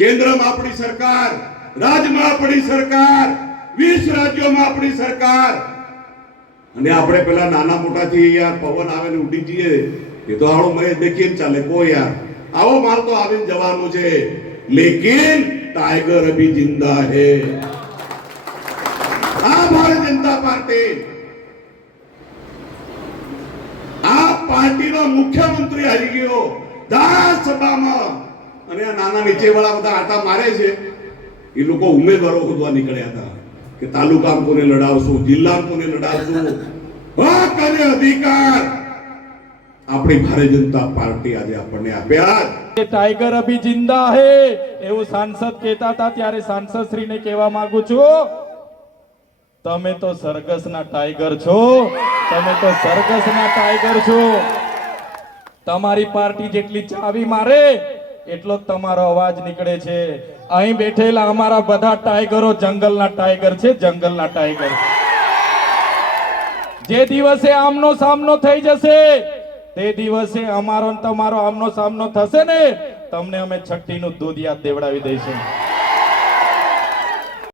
કેન્દ્રમાં આપણી સરકાર, રાજ્યમાં આપણી સરકાર, 20 રાજ્યોમાં આપણી સરકાર, અને આપણે પેલા નાના મોટાથી યાર પવન આવે ને ઉડી જઈએ એ તો આવો મેં દેખીને ચાલે કોઈ યાર આવો માર તો આવીને જવાનું છે, લેકિન टाइगर अभी जिंदा है। આ ભારતીય જનતા પાર્ટી, આ પાર્ટીનો મુખ્યમંત્રી હારી ગયો ધારાસભામાં, અને આ નાના નીચેવાળા બધા આટા મારે છે એ લોકો ઉમેદવારો ખોદવા નીકળ્યા હતા કે તાલુકામાં કોને લડાવશું, જિલ્લામાં કોને લડાવશું, હક અને અધિકાર આપણી ભારતીય જનતા પાર્ટી આજે આપણને આપ્યા। टाइगर अभी जिंदा है એવું સાંસદ કહેતા હતા ત્યારે સાંસદ શ્રીને કહેવા માંગુ છું, તમે તો સરગસના ટાઈગર છો, તમે તો સરગસના ટાઈગર છો। તમારી પાર્ટી જેટલી ચાવી મારે એટલો જ તમારો અવાજ નીકળે છે। અહીં બેઠેલા અમારા બધા ટાઈગરો જંગલના ટાઈગર છે, જંગલના ટાઈગર। જે દિવસે આમનો સામનો થઈ જશે તે દિવસે અમારો તમારો આમનો સામનો થશે ને, તમને અમે છઠ્ઠીનું દૂધ યાદ દેવડાવી દઈશું।